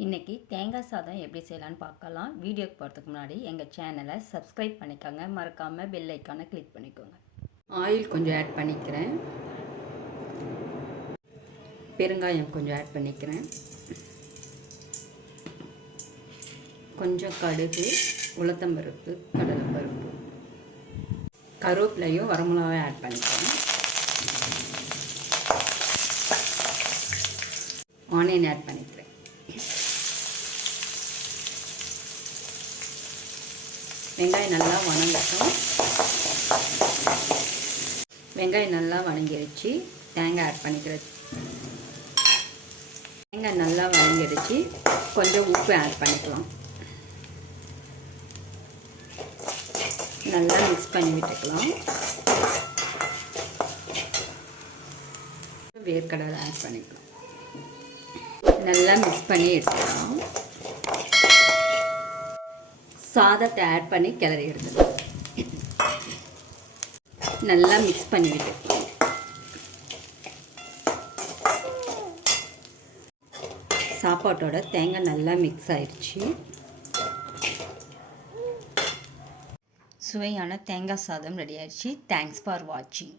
இன்றைக்கி தேங்காய் சாதம் எப்படி செய்யலான்னு பார்க்கலாம். வீடியோக்கு போகிறதுக்கு முன்னாடி எங்கள் சேனலை சப்ஸ்கிரைப் பண்ணிக்கோங்க, மறக்காமல் பெல் ஐக்கானை கிளிக் பண்ணிக்கோங்க. ஆயில் கொஞ்சம் ஆட் பண்ணிக்கிறேன், பெருங்காயம் கொஞ்சம் ஆட் பண்ணிக்கிறேன், கொஞ்சம் கடுகு, உளுத்தம்பருப்பு, கடலைப்பருப்பு, கருவேப்பிலையும் வரமிளகாயும் ஆட் பண்ணிக்கிறேன், ஆனியன் ஆட் பண்ணிக்கிறேன். வெங்காயம் நல்லா வணங்கட்டும். வெங்காயம் நல்லா வணங்கிடுச்சு, தேங்காய் ஆட் பண்ணிக்கிறது. தேங்காய் நல்லா வணங்கிடுச்சு, கொஞ்சம் உப்பு ஆட் பண்ணிக்கலாம். நல்லா மிக்ஸ் பண்ணி விட்டுக்கலாம். வேர்க்கடலை ஆட் பண்ணிக்கலாம். நல்லா மிக்ஸ் பண்ணி எடுத்துக்கலாம். சாதத்தை ஆட் பண்ணி கிளறி எடுத்துக்கலாம். நல்லா மிக்ஸ் பண்ணிவிட்டு சாப்பாட்டோட தேங்காய் நல்லா மிக்ஸ் ஆயிடுச்சு. சுவையான தேங்காய் சாதம் ரெடி ஆயிடுச்சு. தேங்க்ஸ் ஃபார் வாட்சிங்.